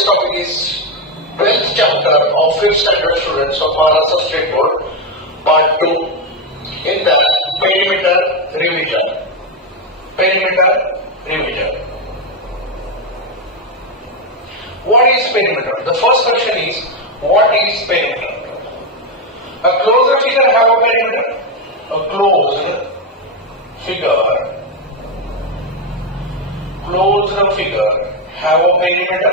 today's topic is 12th chapter of 5th standard students of Maharashtra State Board, part 2, in the perimeter revision. Perimeter revision. What is perimeter? The first question is, what is perimeter? A closed figure have a perimeter. A closed figure have a perimeter.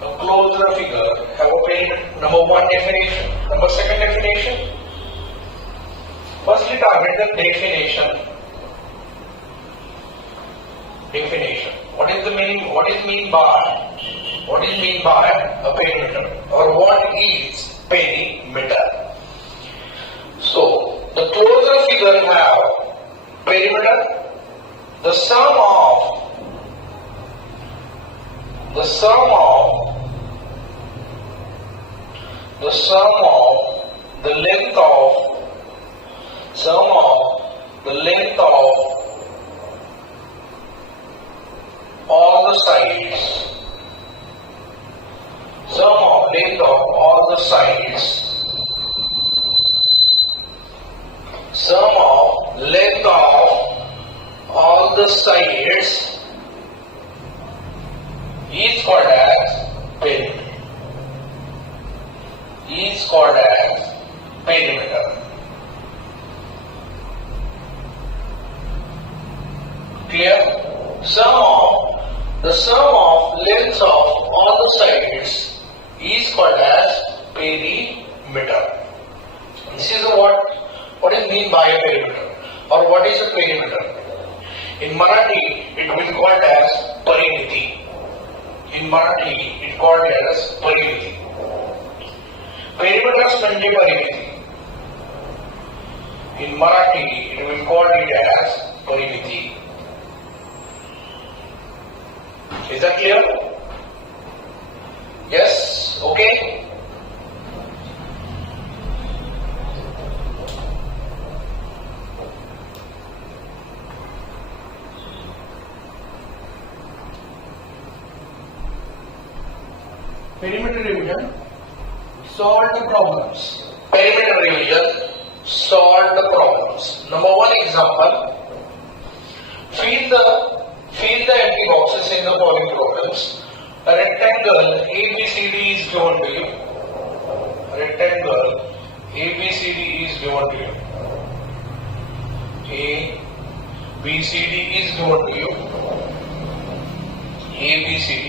A closed figure have a perimeter. Number one definition. Number second definition. Firstly, target the definition. Definition. What is the meaning? What is mean by a perimeter? Or what is perimeter? So, the closure figure have perimeter. The sum of the length of all the sides. Sum of length of all the sides. Sum of length of all the sides is called as perimeter. Clear? The sum of lengths of all the sides is called as perimeter. This is what is mean by a perimeter, or what is a perimeter? In Marathi, it will be called as parimiti. Perimeters म्हणजे परिमिती. In Marathi, it will call it as parimiti. Is that clear? Yes? Okay? Perimeter revision, solve the problems. Perimeter revision, solve the problems. Number one example, fill the empty boxes in the following problems. A rectangle ABCD is given to you. ABCD is given to you. ABCD is given to you. ABCD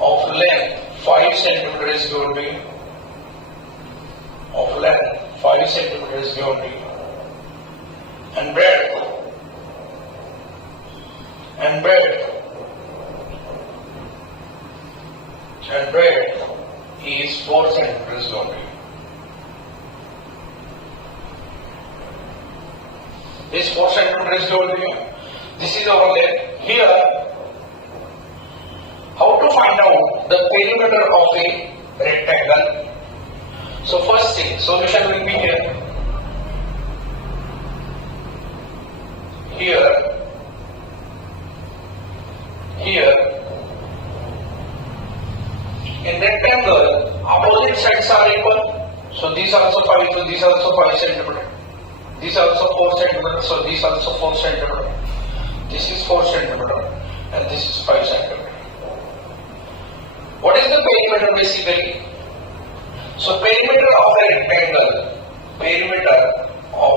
of length 5 cm is given to you. Of length 5 cm is given to you. And breadth is 4 cm is given to you. This 4 cm is given to you. This is our length. Here, how to find out the perimeter of a rectangle? So first thing, solution will be here. In rectangle, opposite sides are equal. So this also 5, so this also 5 cm. This also 4 cm, so this also 4 cm. This is 4 cm and this is 5 cm. What is the perimeter basically? So perimeter of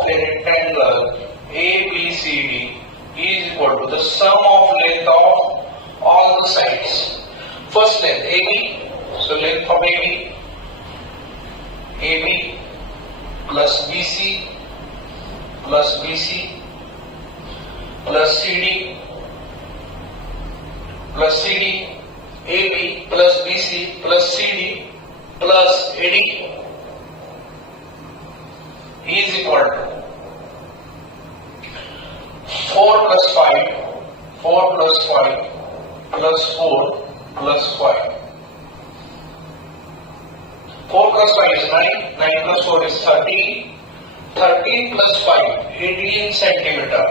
a rectangle ABCD is equal to the sum of length of all the sides. First length AB, so length of AB plus BC plus CD AB plus BC plus CD plus AD is equal to 4 plus 5 plus 4 plus 5. 4 plus 5 is 9, 9 plus 4 is 13, 13 plus 5, 18 centimeter.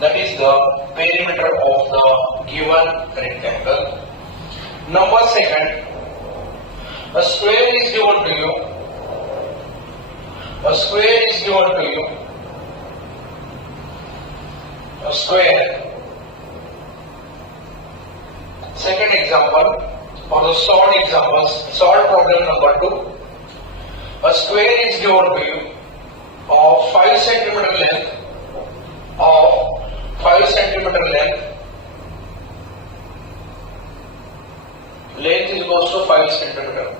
That is the perimeter of the given rectangle. Number second, a square is given to you. A square is given to you. A square. Second example, or the solved examples, solved problem number 2. A square is given to you of 5 centimeter length, of 5 centimeter length. Length is equals to 5 centimeter.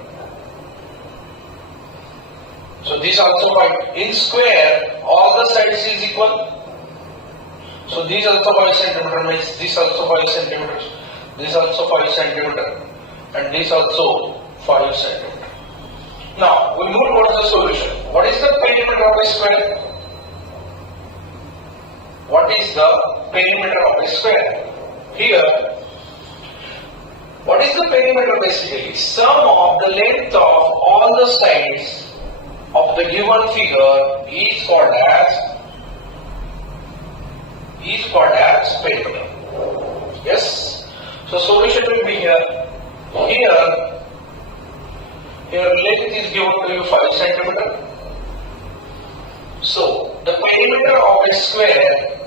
So this also 5. In square, all the sides is equal. So this also 5 centimeter means this also 5 centimeters. This also 5 centimeter. And this also 5 centimeter. Now, we move towards the solution. What is the perimeter of a square? What is the perimeter of a square? Here, what is the perimeter basically? Sum of the length of all the sides of the given figure is called as perimeter. Yes? So, solution will be here. Here length is given to you 5 centimeter. So the perimeter of a square,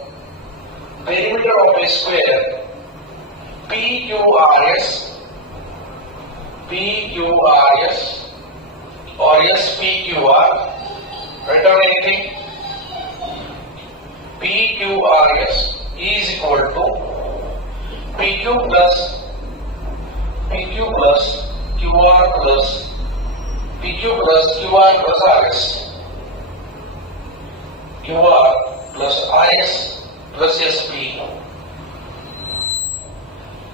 PQRS or SPQR, write down anything. PQRS is equal to PQ plus QR plus PQ plus QR plus RS. QR plus RS plus SP.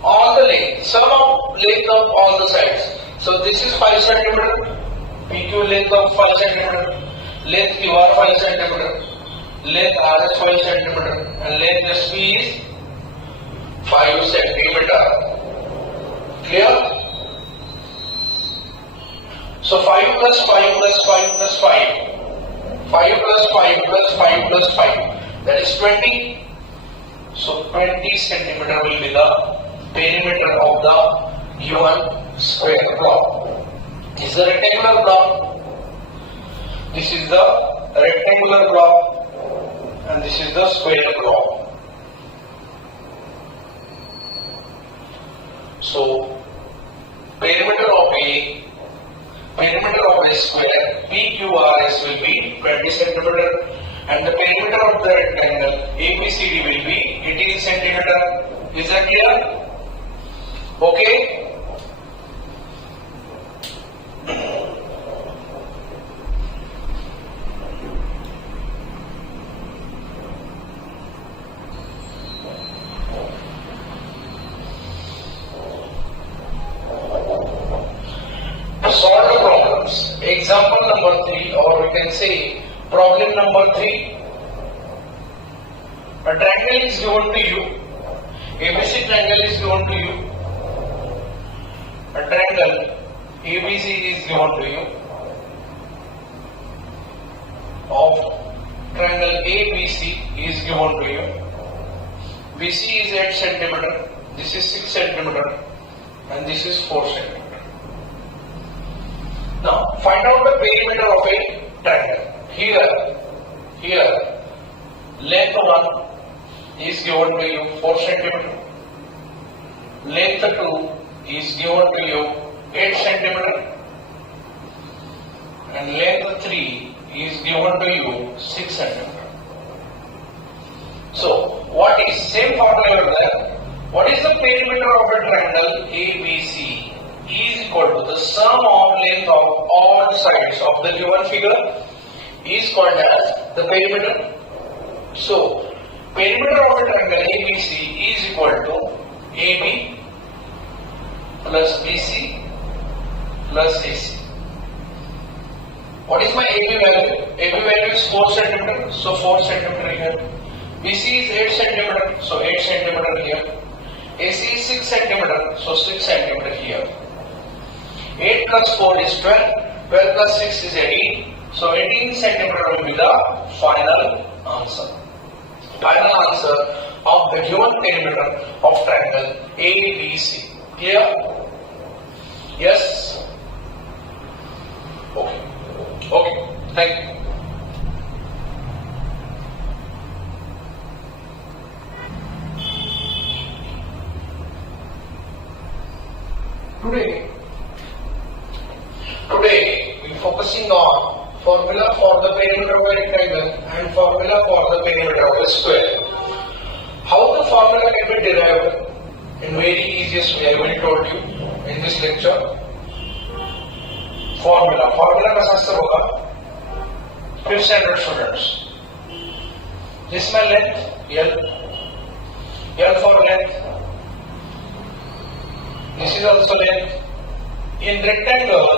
All the length, sum of length of all the sides. So this is 5 centimeter. PQ length of 5 centimeter. Length QR 5 centimeter. Length RS 5 centimeter. And length SP is 5 centimeter. Clear? So 5 plus 5 plus 5 plus 5. 5 plus 5 plus 5 plus 5. That is 20. So 20 centimeter will be the perimeter of the given square block. This is a rectangular block. This is the rectangular block. And this is the square block. So perimeter of a square PQRS will be 20 centimeter and the perimeter of the rectangle ABCD will be 18 centimeter. Is that clear? Okay. Solve the problems. Example number 3, or we can say problem number 3. A triangle is given to you. ABC triangle is given to you. A triangle ABC is given to you. Of triangle ABC is given to you. BC is 8 centimeter. This is 6 centimeter. And this is 4 centimeter. Now, find out the perimeter of a triangle. Here, length 1 is given to you 4 centimeter. Length 2 is given to you 8 centimeter. And length 3 is given to you 6 centimeter. So, what is same formula there? What is the perimeter of a triangle ABC? Is equal to the sum of length of all sides of the given figure is called as the perimeter. So, perimeter of a triangle ABC is equal to AB plus BC plus AC. What is my AB value? AB value is 4 centimeter, so 4 centimeter here. BC is 8 centimeter, so 8 centimeter here. AC is 6 centimeter, so 6 centimeter here. 8 plus 4 is 12, 12 plus 6 is 18, so 18 centimeter will be the final answer. Final answer of the given perimeter of triangle ABC. Clear? Yes? Okay. Okay. Thank you. Today we are focusing on formula for the perimeter of a rectangle and formula for the perimeter of a square. How the formula can be derived in very easiest way I will told you in this lecture. Formula का शास्त्र होगा 5th standard students. This my length L for length. This is also length. In rectangle,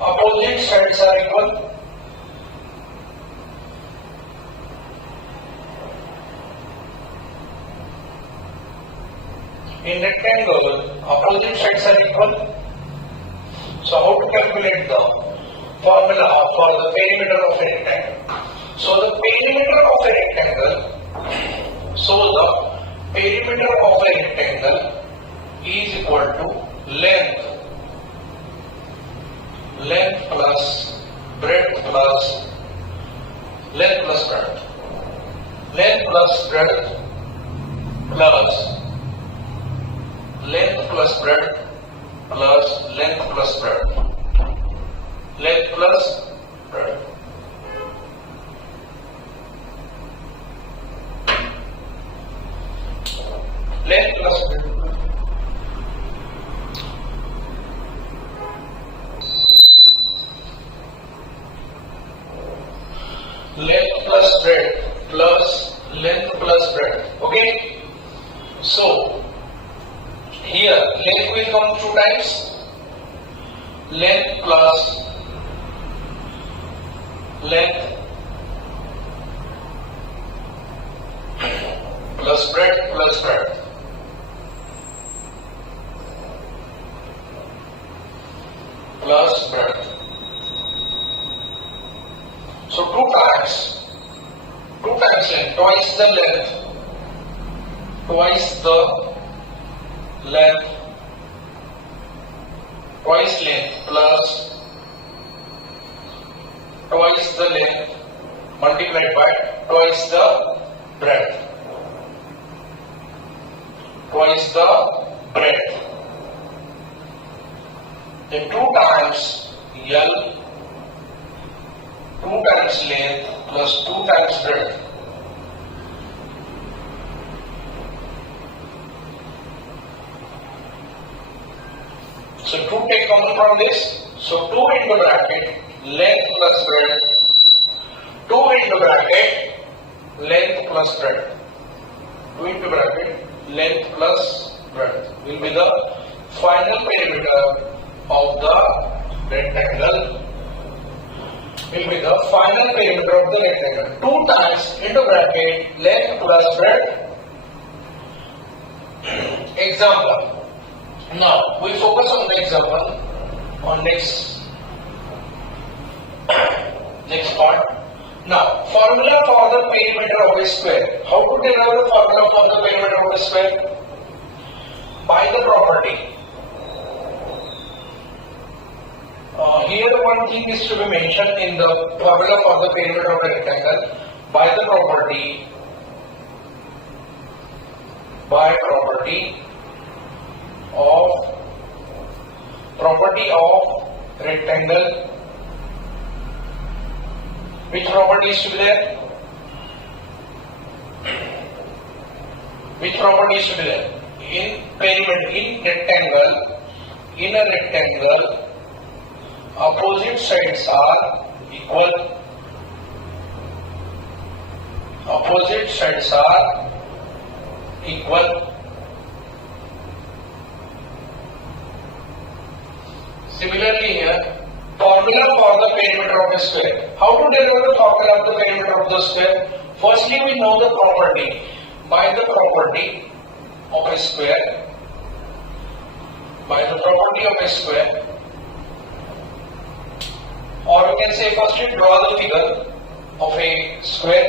opposite sides are equal. In rectangle, opposite sides are equal. So how to calculate the formula for the perimeter of a rectangle? So the perimeter of a rectangle is equal to length plus breadth plus length plus breadth. Length plus breadth plus length plus breadth plus length plus breadth. Length plus breadth. Length plus breadth. Length plus breadth plus length plus breadth. Okay. So here length will come 2 times. Length plus length plus breadth plus breadth. Plus breadth. So 2 times length, twice the length, twice length plus twice the length multiplied by twice the breadth. Twice the breadth. Then 2 times L, 2 times length plus 2 times breadth. So 2 take common from this. So 2 into bracket length plus breadth. 2 into bracket length plus breadth. 2 into bracket length plus breadth will be the final perimeter of the rectangle. Will be the final perimeter of the rectangle. 2 times into bracket length plus breadth. Example. Now we focus on the example on next part. Now formula for the perimeter of a square. How to derive the formula for the perimeter of a square? By the property. Here one thing is to be mentioned in the formula for the perimeter of a rectangle. By the property of rectangle. Which property is to be there? Which property is to be there? In perimeter, in a rectangle, opposite sides are equal. Opposite sides are equal. Similarly here, formula for the perimeter of a square. How to derive the formula of the perimeter of the square? Firstly, we know the property. By the property of a square, or we can say firstly draw the figure of a square.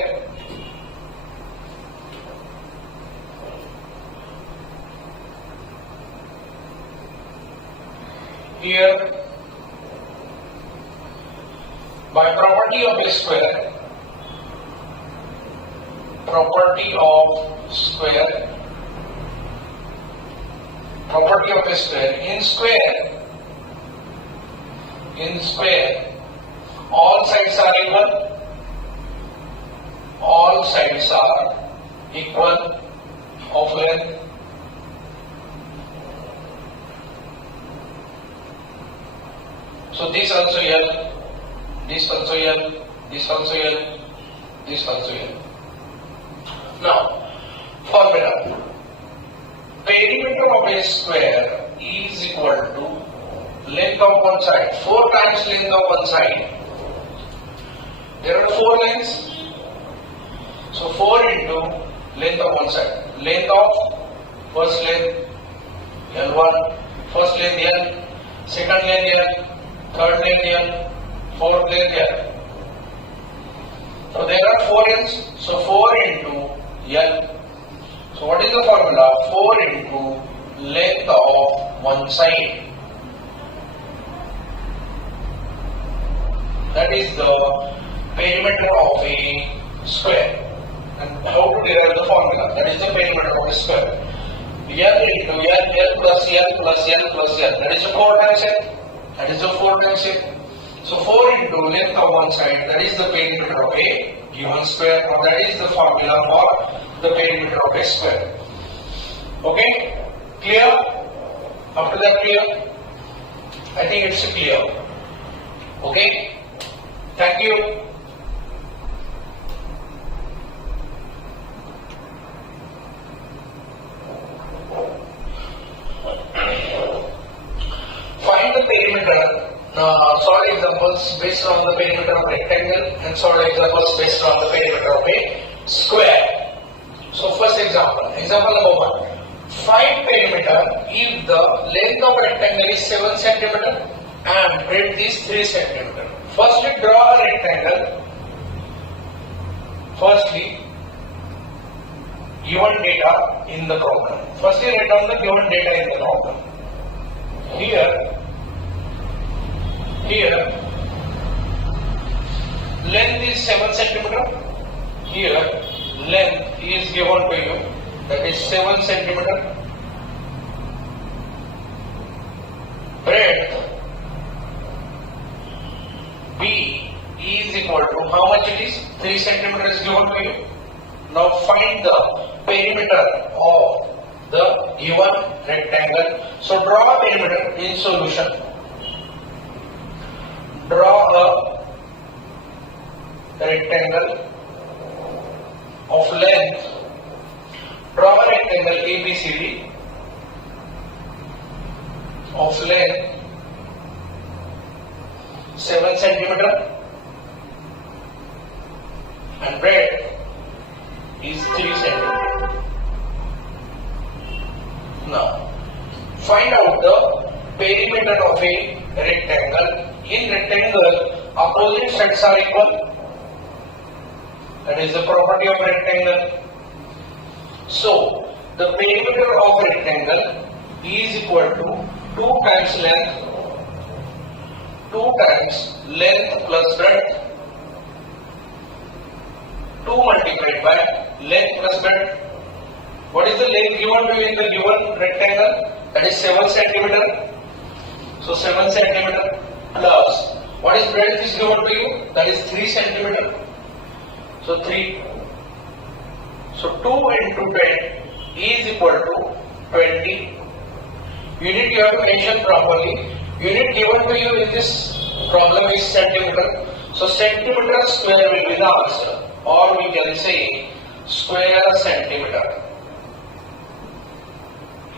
here by property of a square, property of a square, in square all sides are equal of length. So this also L, this also L, this also L, this also L. Now, formula. Perimeter of a square is equal to length of one side, 4 times length of one side. There are 4 lengths. So 4 into length of one side. Length of first length L1, first length L, second length L, third length L, fourth length L. So there are 4 ends. So 4 into L. So what is the formula? 4 into length of one side. That is the perimeter of a square. And how to derive the formula? That is the perimeter of a square. L into L plus L plus L plus L. That is the 4 times L. That is the 4 times L. So 4 into length of one side. That is the perimeter of a given square. Or that is the formula for the perimeter of a square. Okay? Clear? After that clear? I think it's clear. Okay? Thank you. Find the perimeter. Solve examples based on the perimeter of a rectangle and solve examples based on the perimeter of a square. So first example number 1. Find perimeter if the length of a rectangle is 7 cm and breadth is 3 cm. Firstly, draw a rectangle. Firstly, given data in the problem. Firstly, write down the given data in the problem. Here, length is 7 cm. Here, length is given to you, that is 7 cm. Breadth B is equal to how much it is? 3 cm is given to you. Now find the perimeter of the given rectangle. So draw a perimeter in solution. Draw a rectangle of length. Draw a rectangle ABCD of length 7 cm and breadth is 3 cm. Now, find out the perimeter of a rectangle. In rectangle, opposite sides are equal. That is the property of rectangle. So, the perimeter of rectangle is equal to 2 times length, 2 times length plus breadth, 2 multiplied by length plus breadth. What is the length given to you in the given rectangle? That is 7 cm. So 7 cm plus what is breadth is given to you? That is 3 cm. So 3. So 2 into 10 is equal to 20. Unit you have to mention properly. Unit given to you in this problem is centimeter. So centimeter square will be the answer. Or we can say square centimeter.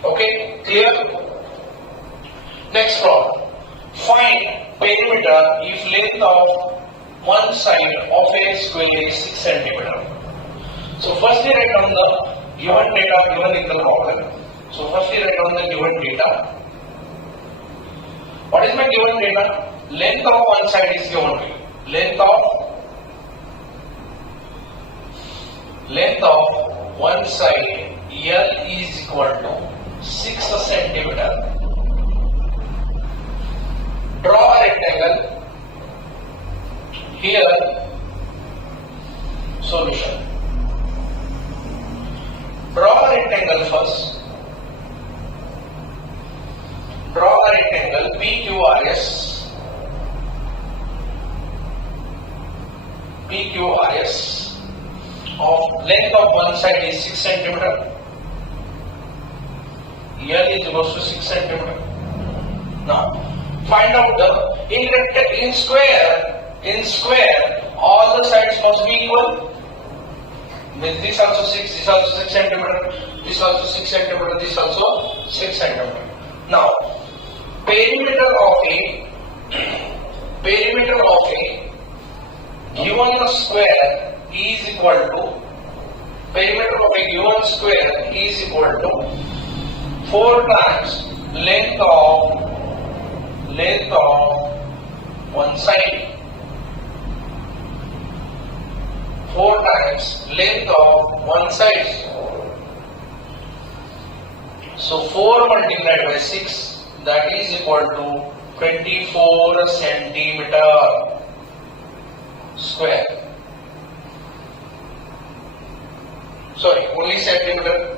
Okay, clear? Next problem. Find perimeter if length of one side of a square is 6 centimeter. So firstly write down the given data given in the problem. So firstly write down the given data. What is my given data? Length of one side is given to you. Length of one side L is equal to 6 centimeter. rectangle PQRS of length of one side is 6 centimeter. L is equals to 6 centimeter. Now find out the in square all the sides must be equal. This also 6, this also 6 centimeter, this also 6 centimeter, this also 6 centimeter. Now perimeter of a given square is equal to 4 times length of one side. 4 times length of one side. So 4 multiplied by 6, that is equal to 24 centimeter square. Sorry, only centimeter.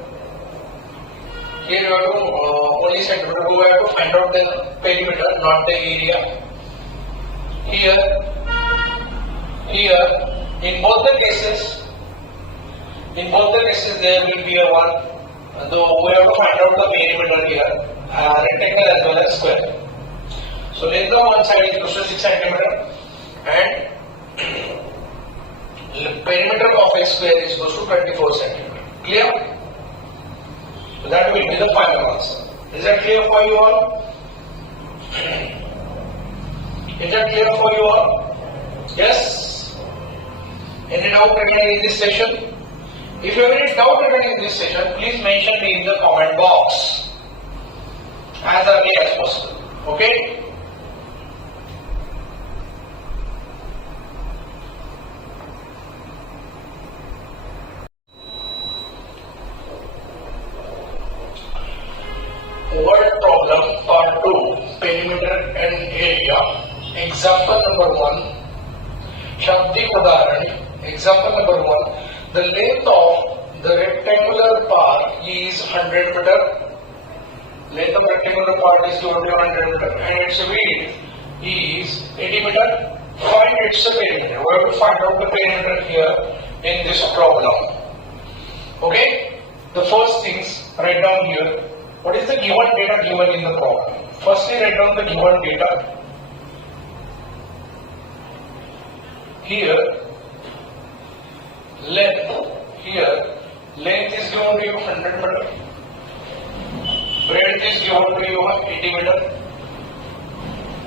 Here you have to only centimeter. You have to find out the perimeter, not the area. Here, in both the cases, there will be a one. Though we have to find out the perimeter here, rectangle as well as square. So length of one side is equal to 6 centimeter, and perimeter of a square is equal to 24 centimeter. Clear? So that will be the final answer. Is that clear for you all? Is that clear for you all? Yes? Any doubt regarding this session? If you have any doubt regarding this session, please mention me in the comment box as early as possible. Okay? Word problem part 2, perimeter and area. Example number 1, Shabdik Udaharan. Example number 1, the length of the rectangular part is 100 meter. Length of rectangular part is 200 meter and its width is 80 meter. Find its perimeter. We have to find out the perimeter here in this problem. Okay? The first things, write down here. What is the given data given in the problem? Firstly, write down the given data. Here, length is given to you 100 meter. Breadth is given to you 80 meter.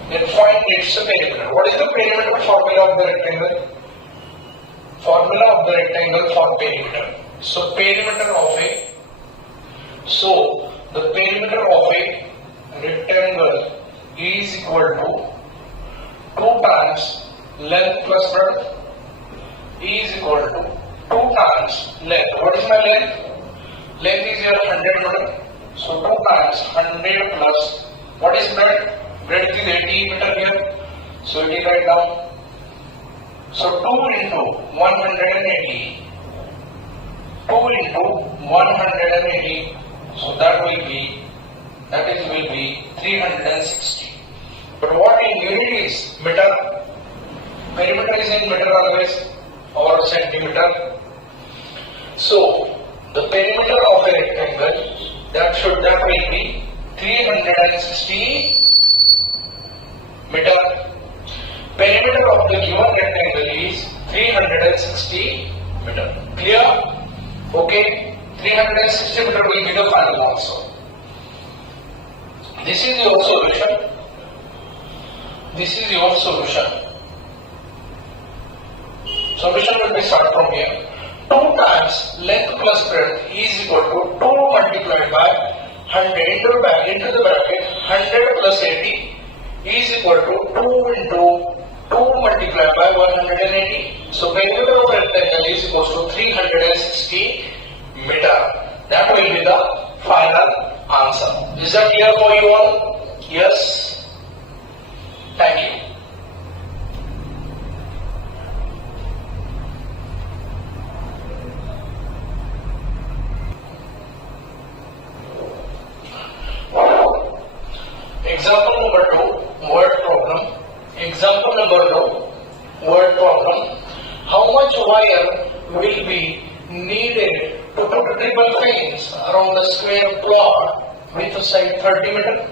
Then find its perimeter. What is the perimeter formula of the rectangle? Formula of the rectangle for perimeter. So the perimeter of a rectangle is equal to 2 times length plus breadth is equal to 2 times length. What is my length? Length is here 100 meter. So 2 times 100 plus what is breadth? Breadth is 80 meter here. So it is right down. So 2 into 180. 2 into 180. So that will be 360. But what in unit is meter? Perimeter is in meter always or centimeter. So the perimeter of a rectangle that will be 360 meter. Perimeter of the given rectangle is 360 meter. Clear? Okay. 360 meter will be the final answer. This is your solution. Solution will be start from here. 2 times length plus breadth is equal to 2 multiplied by 100 into the bracket 100 plus 80 is equal to 2 into 2 multiplied by 180. So perimeter of rectangle is equal to 360 meter. That will be the final answer. Is that clear for you all? Yes. Thank you. example number 2, word problem. Example number 2, word problem. How much wire will be needed to put triple fence around the square plot with a side 30 meter?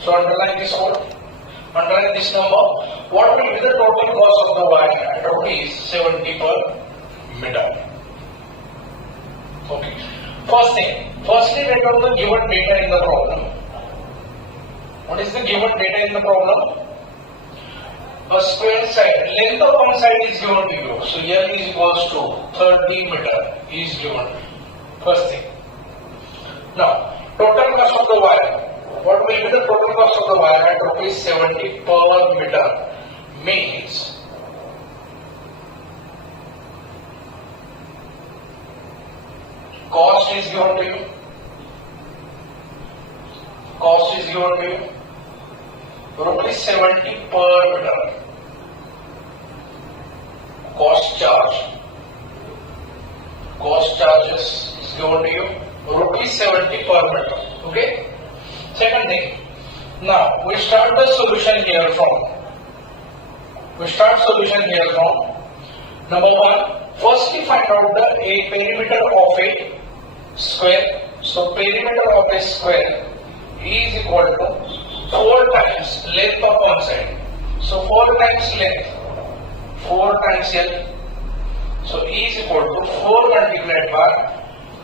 So underline this word. Underline this number. What will be the total cost of the wire at rupees 70 per meter? Okay. Firstly, write down the given data in the problem. What is the given data in the problem? A square side, length of one side is given to you. So L is equals to 30 meter is given. First thing. Now, total cost of the wire. What will be the total cost of the wire at rupees 70 per meter? Means cost is given to you. Cost is given to you. Rupees 70 per meter. Cost charges is given to you. Rupees 70 per meter. Okay. Second thing. Now we start the solution here from. Number 1. Firstly, find out the perimeter of a square. So perimeter of a square is equal to 4 times length of one side. So 4 times length, 4 times L. So E is equal to 4 multiplied by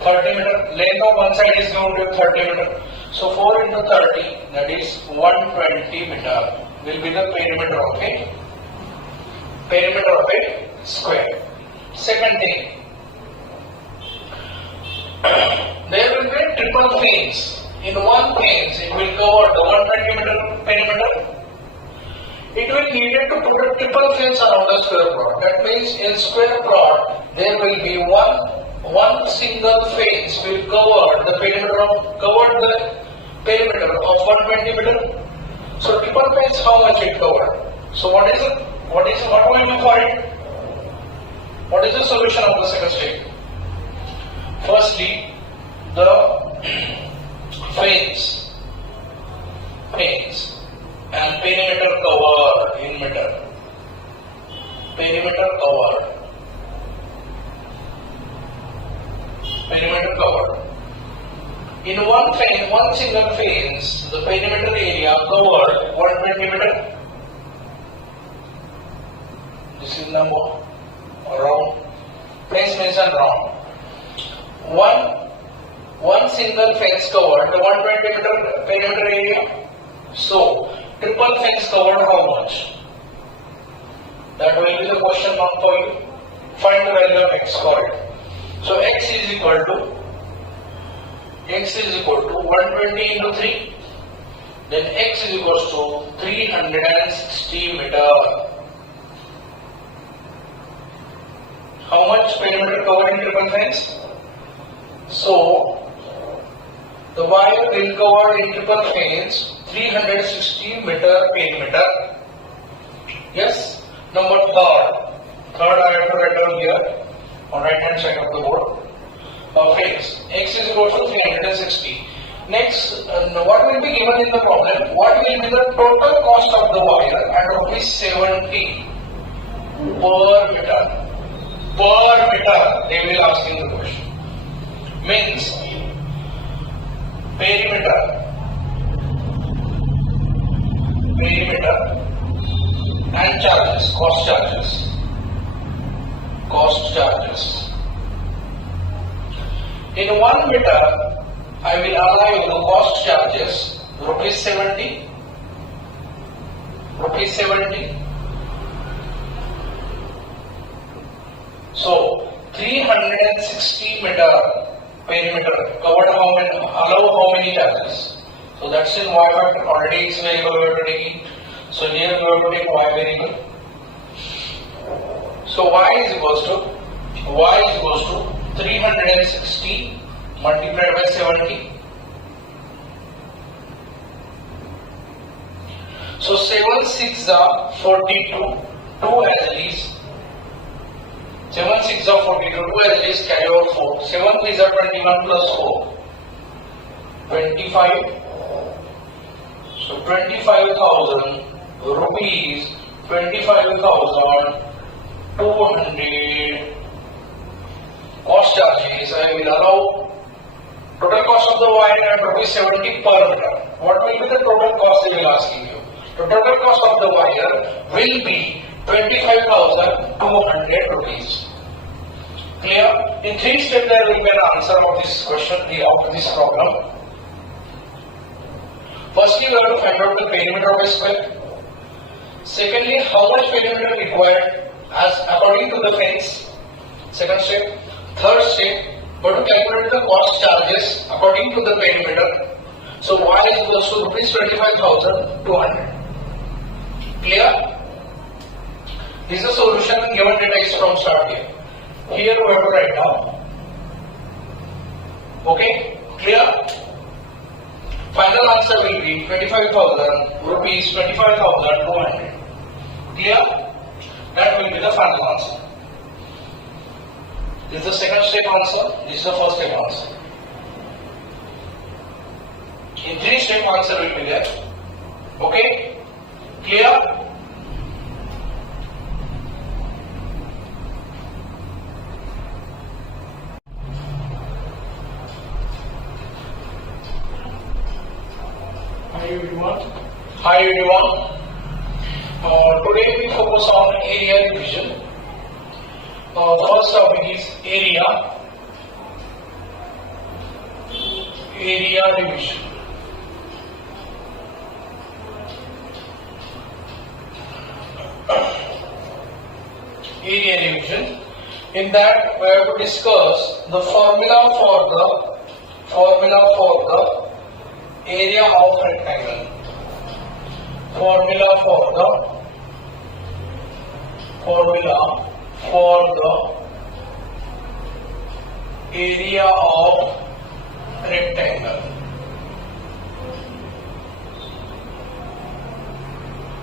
30 meter. Length of one side is given to 30 meter. So 4 into 30, that is 120 meter will be the perimeter of a square. Second thing, there will be a triple fence. In one fence, it will cover the 120 meter perimeter. It will need to put a triple fence around the square plot. That means in square plot, there will be one single fence will cover the perimeter of 120 meter. So triple fence, how much it covered? So what will you for it? What is the solution of the second step? Firstly, the fence and perimeter covered in meter. Perimeter covered. In one single fence, the perimeter area covered 120 meter. This is number round. Fence means round. One single fence covered the 120 meter perimeter area. So triple fence covered how much? That will be the question mark for you. Find the value of x for it. So x is equal to 120 into 3. Then x is equals to 360 meter. How much perimeter covered in triple fence? So the wire will cover in triple fence 360 meter perimeter. Yes. Number third I have to write down here on right hand side of the board. Fence x is equal to 360. Next, what will be given in the problem? What will be the total cost of the wire at rupees 70 per meter? Per meter, they will ask you the question. Means perimeter and charges, cost charges. In 1 meter, I will allow you the cost charges rupees 70. So 360 meter perimeter covered allow how many charges? So that's in y factor. Already x variable we are taking. So here we have to take y variable. So y is equals to 360 multiplied by 70. So 7 6 are 42. 2 as least. 7 6 are 42. 2 as least carry over 4. 7 3 are 21 plus 4. 25. So 25,000 rupees, 25,200 cost charges. I will allow total cost of the wire at rupees 70 per meter. What will be the total cost they will asking you? The total cost of the wire will be 25,200 rupees. Clear? In 3 steps there will be an answer of this question, of this problem. Firstly, we have to find out the perimeter of a square. Secondly, how much perimeter required as according to the fence. Second step. Third step, we have to calculate the cost charges according to the perimeter. So y is equals to rupees 25,200. Clear? This is the solution given data is from start here. Here we have to write down. Okay? Clear? Final answer will be 25,000 rupees, 25,200. Clear? That will be the final answer. This is the second step answer. This is the first step answer. In 3 step answer will be there. Okay? Clear? Hi everyone. Today we focus on area division. The first topic is area division. Area division. In that we have to discuss the formula for the area of rectangle. Formula for the area of rectangle.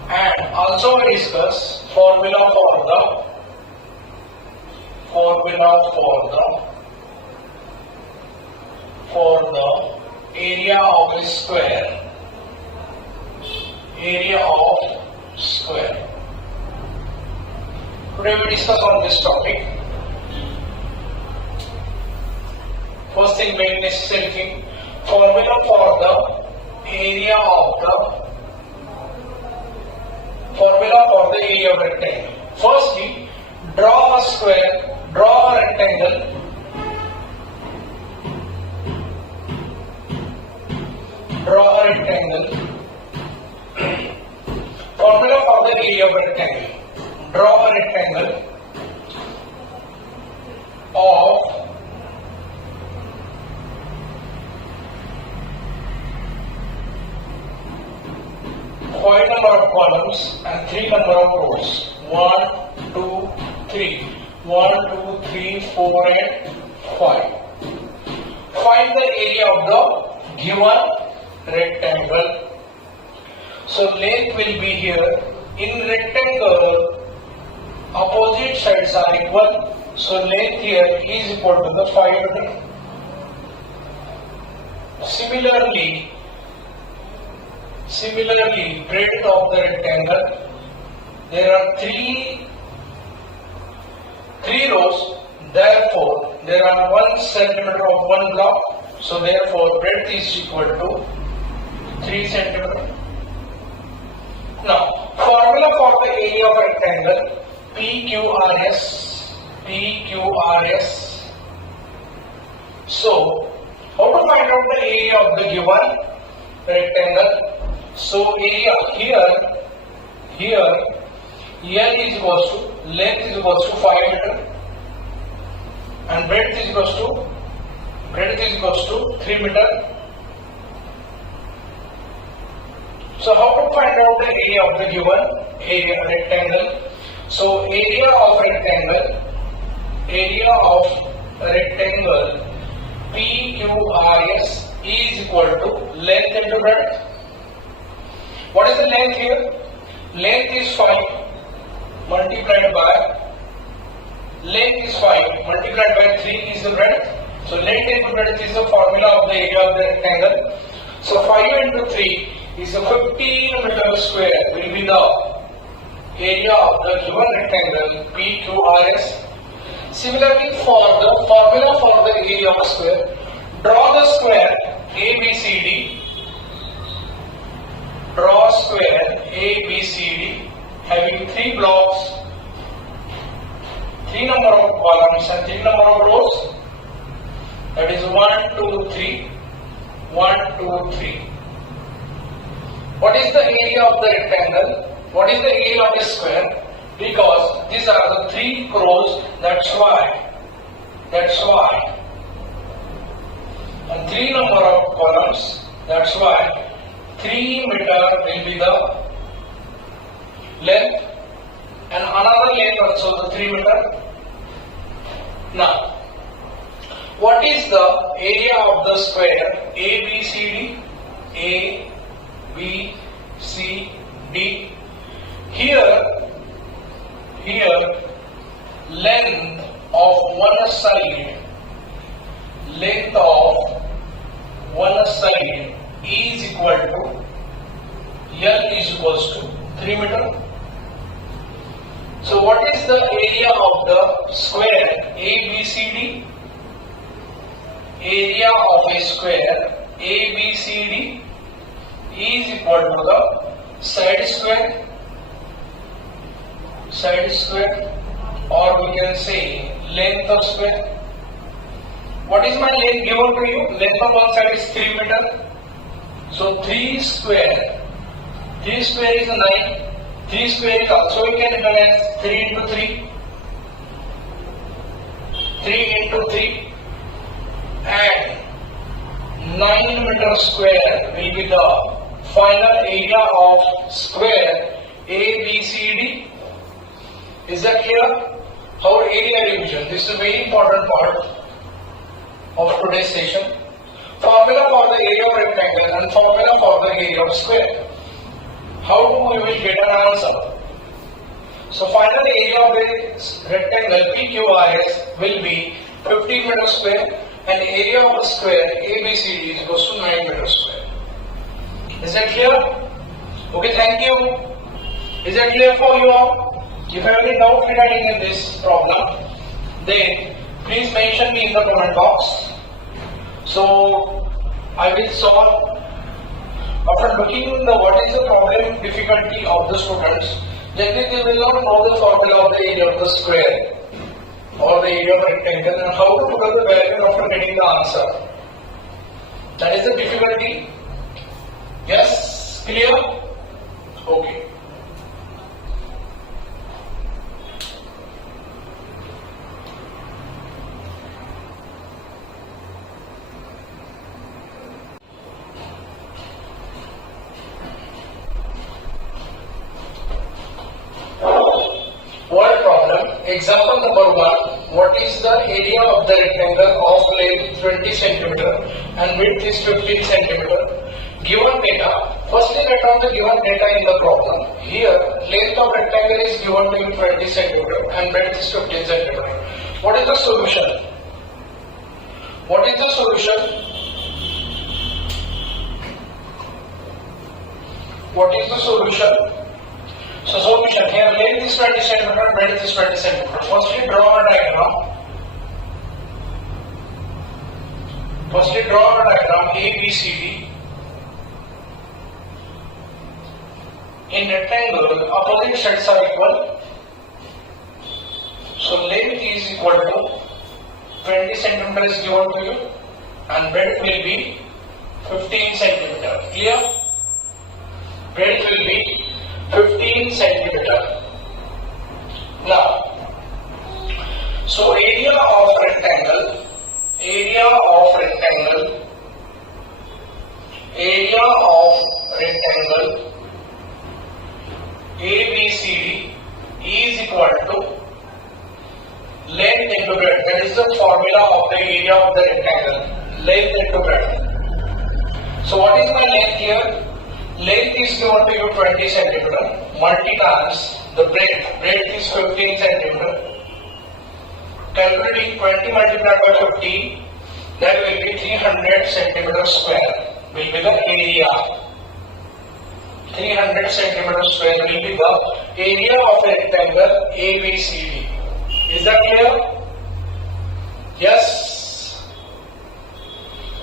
And also we discuss formula for the area of a square. Area of square. Today we discuss on this topic. First thing, main necessary thing, formula for the area of rectangle. Firstly, draw a square, draw a rectangle. Formula for the area of rectangle. Draw a rectangle of 5 number of columns and 3 number of rows. 1, 2, 3. 1, 2, 3, 4 and 5. Find the area of the given rectangle. So length will be here. In rectangle, opposite sides are equal. So length here is equal to the 5 meter. Similarly, breadth of the rectangle. There are three rows. Therefore, there are 1 centimeter of one block. So therefore, breadth is equal to 3 centimeter. Now, formula for the area of rectangle, PQRS. So, how to find out the area of the given rectangle? So, area here, L is equals to, length is equals to 5 meter and breadth is equals to 3 meter. So how to find out the area of the given rectangle? So area of rectangle PQRS is equal to length into breadth. What is the length here? Length is 5 multiplied by 3 is the breadth. So length into breadth is the formula of the area of the rectangle. So 5 into 3 is a 15 meter square will be the area of the given rectangle PQRS. Similarly, for the formula for the area of a square, draw the square ABCD. Draw a square ABCD having 3 blocks, 3 number of columns and 3 number of rows. That is 1, 2, 3, 1, 2, 3. What is the area of the rectangle? What is the area of a square? Because these are the 3 rows, that's why. And 3 number of columns, that's why 3 meter will be the length and another length also the 3 meter. Now, what is the area of the square ABCD? A, B, C, D. Here, length of one side is equal to L is equals to 3 meter. So what is the area of the square ABCD? Area of a square ABCD is equal to the side square, or we can say length of square. What is my length given to you? Length of one side is 3 meter. So 3 square is 9. 3 square is also we can write as 3 into 3. 3 into 3 and 9 meter square will be the final area of square ABCD. Is that clear? Our area division. This is a very important part of today's session. Formula for the area of rectangle and formula for the area of square. How do we will get an answer? So final area of a rectangle PQRS will be 15 meter square and area of the square ABCD is equals to 9 meter square. Is that clear? Okay, thank you. Is that clear for you all? If you have any doubt regarding in this problem, then please mention me in the comment box. So I will solve. After looking the what is the problem difficulty of the students, generally they will not know the formula of the area of the square or the area of rectangle and how to put the value after getting the answer. That is the difficulty. Yes, clear? Okay. Word problem. Example number 1. What is the area of the rectangle of length 20 cm and width is 15 cm? Given data. Firstly, write down the given data in the problem. Here, length of rectangle is given to you 20 cm and width is 15 cm. What is the solution? What is the solution? What is the solution? So solution here, length is 20 cm, width is 20 cm. Firstly, draw a diagram. ABCD. In rectangle, opposite sides are equal. So length is equal to 20 cm is given to you and width will be 15 cm. Clear? Width will be 15 centimeter. Now, so area of rectangle ABCD is equal to length into breadth. That is the formula of the area of the rectangle. Length into breadth. So what is my length here? Length is given to you 20 cm, multi times the breadth. Breadth is 15 cm. Calculating 20 multiplied by 15, that will be 300 cm square. Will be the area. 300 centimeter square will be the area of a rectangle ABCD. Is that clear? Yes.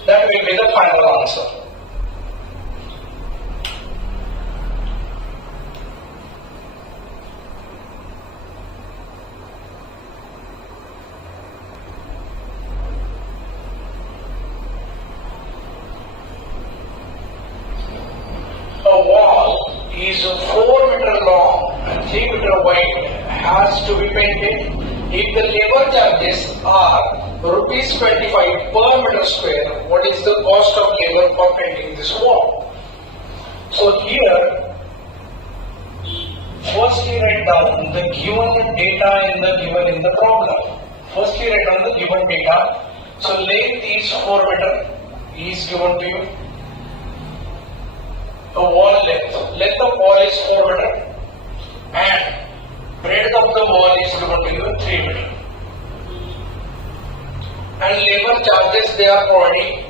That will be the final answer. A wall is 4 meter long and 3 meter wide, has to be painted. If the labor charges are rupees 25 per meter square, what is the cost of labor for painting this wall? So here, first you write down the given data in the problem. First you write down the given data. So length is 4 meter is given to you. The wall length of wall is 4 meter and breadth of the wall is given to you 3 meter. And labor charges they are providing.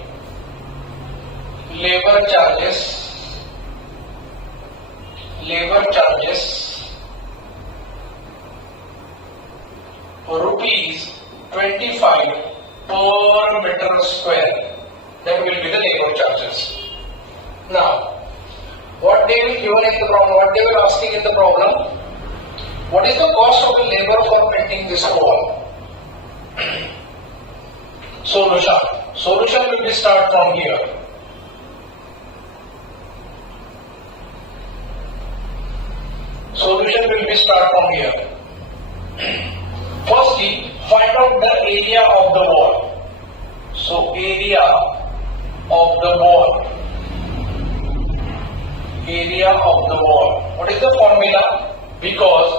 Labor charges rupees 25 per meter square. That will be the labor charges. Now, what they will given in the problem, what they were asking in the problem, what is the cost of the labor for painting this wall? Solution will be start from here. Firstly, find out the area of the wall. So area of the wall. What is the formula? Because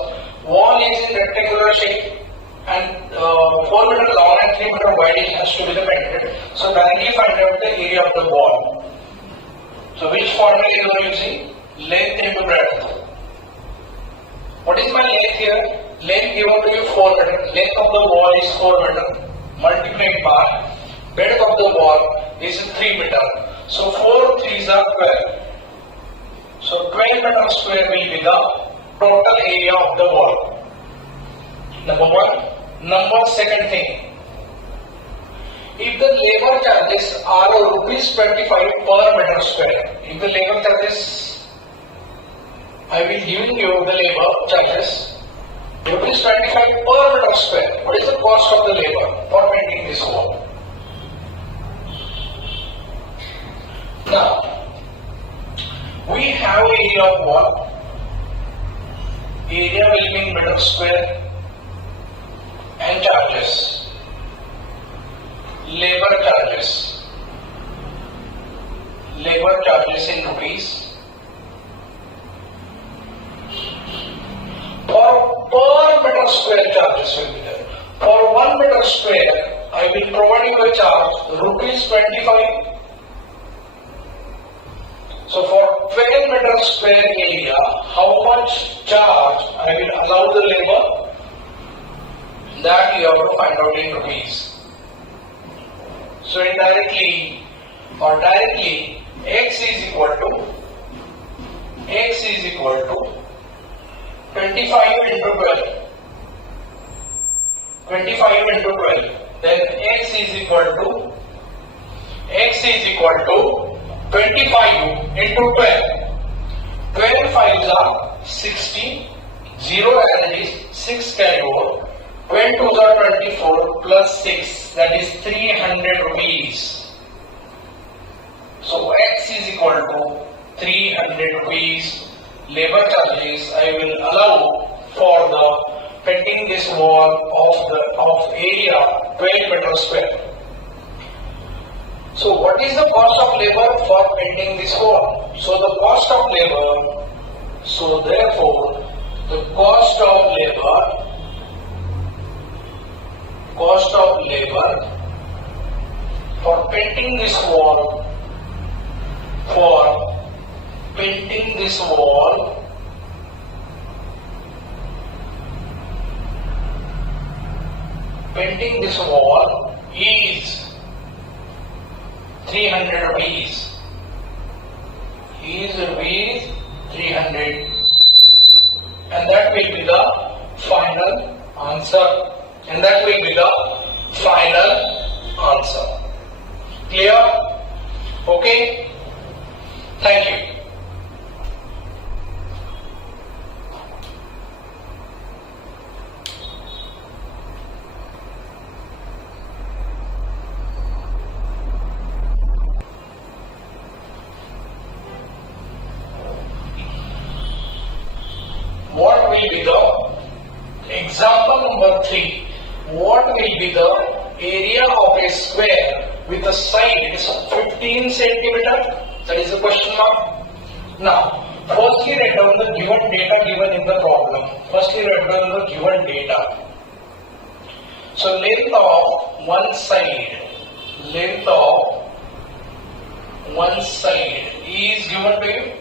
wall is in rectangular shape and 4 meter long and 3 meter wide, it has to be the painted. So directly find out the area of the wall. So which formula you are using? Length into breadth. What is my length here? Length given to you 4 meter. Length of the wall is 4 meter. Multiplied by breadth of the wall is 3 meter. So 4 3s are 12. So 12 meter square will be the total area of the wall. Number one. Second thing. If the labor charges are rupees 25 per meter square, if the labor charges, I will give you the labor charges, rupees 25 per meter square. What is the cost of the labor for painting this wall? Now, we have area of wall. Area will be in meter square and charges. Labor charges in rupees. For per meter square charges will be there. For 1 meter square, I will provide you a charge rupees 25. So for 12 meter square area, how much charge I will allow the labor? That you have to find out in rupees. So indirectly or directly, x is equal to 25 into 12. 25 into 12. Then x is equal to 25 into 12. 12 5s are 60. 0 as it is, 6 carry over. 12 2s are 24 plus 6, that is 300 rupees. So x is equal to 300 rupees. Labor charges I will allow for the painting this wall of area 12 meter square. So what is the cost of labor for painting this wall? So the cost of labor, so therefore the cost of labor for painting this wall, is 300 rupees. 300, and that will be the final answer. And that will be the final answer. Clear? Okay? Thank you. What will be the example number 3? What will be the area of a square with a side is 15 centimeter? That is the question mark. Now, firstly write down the given data given in the problem. Firstly write down the given data. So length of one side is given to you.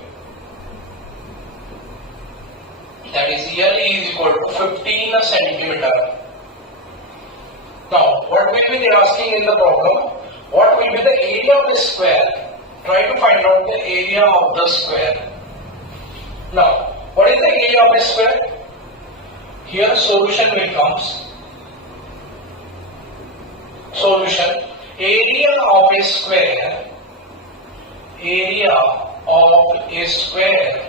That is L is equal to 15 centimeter. Now, what will be they asking in the problem? What will be the area of the square? Try to find out the area of the square. Now, what is the area of a square? Here solution will comes. Solution. Area of a square. Area of a square.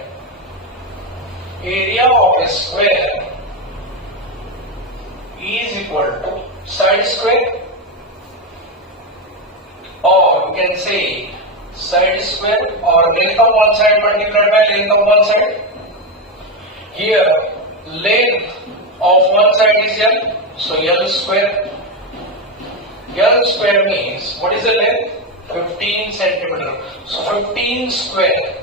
Area of a square is equal to side square, or you can say side square or length of one side multiplied by length of one side. Here length of one side is L, so L square. L square means what is the length? 15 centimeter. So 15 square.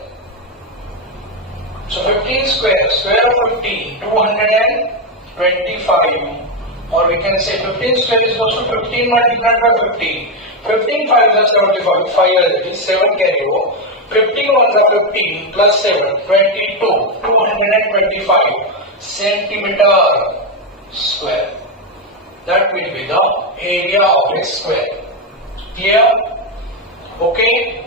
So 15 square, square of 15, 225, or we can say 15 square is also 15 multiplied by 15. 15 5 is 75, 5 is 7 carry over. 15 ones are 15 plus 7, 22, 225 centimeter square. That will be the area of a square. Clear? Okay?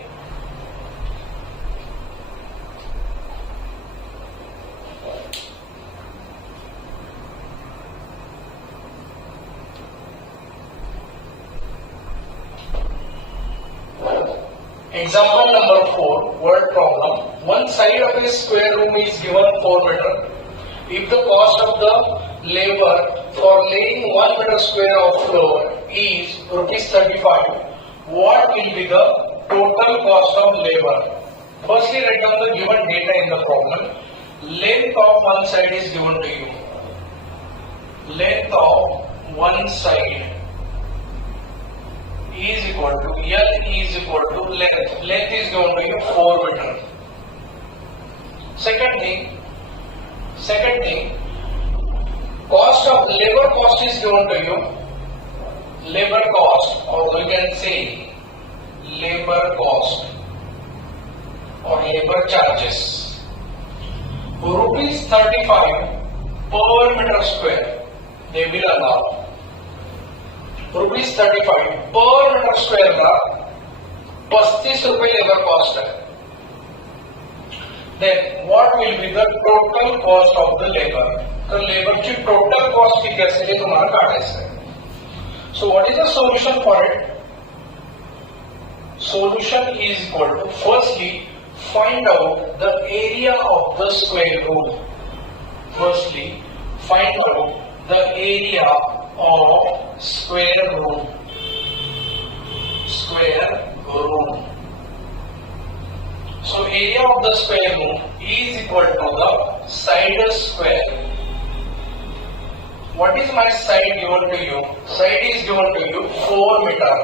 Example number 4, word problem. One side of a square room is given 4 meter. If the cost of the labor for laying 1 meter square of floor is rupees 35, what will be the total cost of labor? Firstly, write down the given data in the problem. Length of one side is given to you. Length of one side is equal to L is equal to length. Length is given to you 4 meter. Second thing, cost of labor cost is given to you. Labor cost, or we can say labor cost or labor charges. Rupees 35 per meter square they will allow. Rupees 35 per meter square का 35 रुपए labour cost है. Then what will be the total cost of the labor? तो labour की total cost की कैसे ये तुम्हारा काटायचं है. So what is the solution for it? Solution is equal to, firstly find out the area of the square room. Firstly find out the area of square room. Square room. So area of the square room is equal to the side square. What is my side given to you? Side is given to you 4 meter.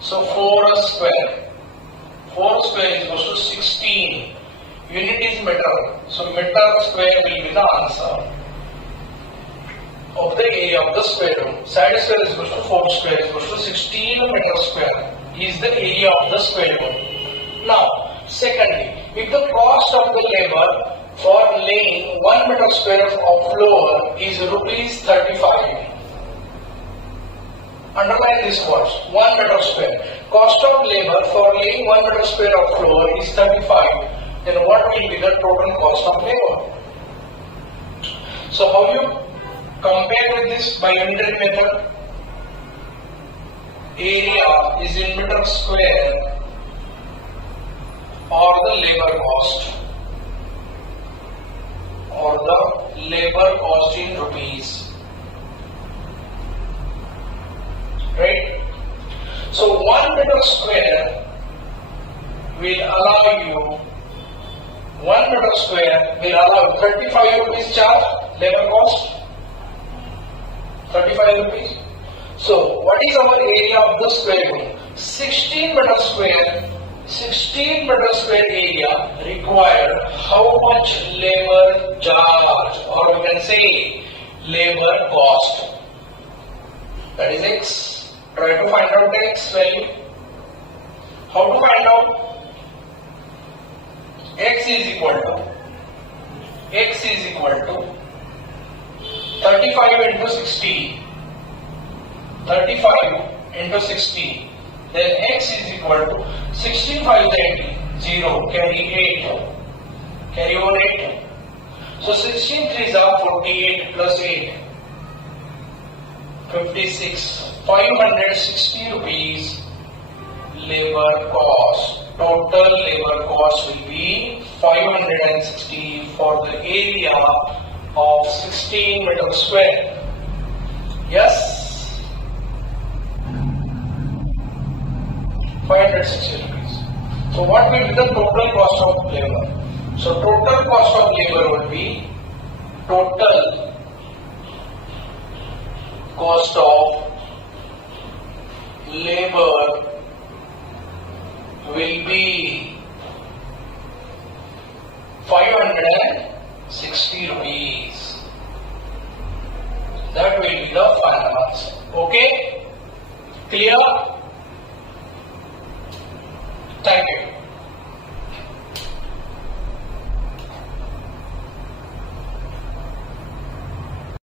So 4 square. 4 square is equal to 16. Unit is meter. So meter square will be the answer of the area of the square room. Side square is equal to 4 square is equal to 16 meter square is the area of the square room. Now, secondly, if the cost of the labor for laying 1 meter square of floor is rupees 35. Underline this words, 1 meter square. Cost of labor for laying 1 meter square of floor is 35. then what will be the total cost of labor? So how you compare with this by unit method? Area is in meter square or the labor cost in rupees, right? So 1 meter square will allow you 35 rupees charge labor cost, 35 rupees. So what is our area of the square room? 16 meter square area require how much labor charge, or we can say labor cost? That is x. Try to find out the x value. How to find out? X is equal to 35 into 60. 35 into 60. Then x is equal to 16 5 0, carry 8, carry over 8. So 16 3s are 48 plus 8, 56, 560 rupees labor cost. Total labor cost will be 560 for the area of 16 meter square. Yes? 560 rupees. So what will be the total cost of labor? So total cost of labor would be total cost of labor will be 560 rupees. That will be the final answer. Okay? Clear? Thank you.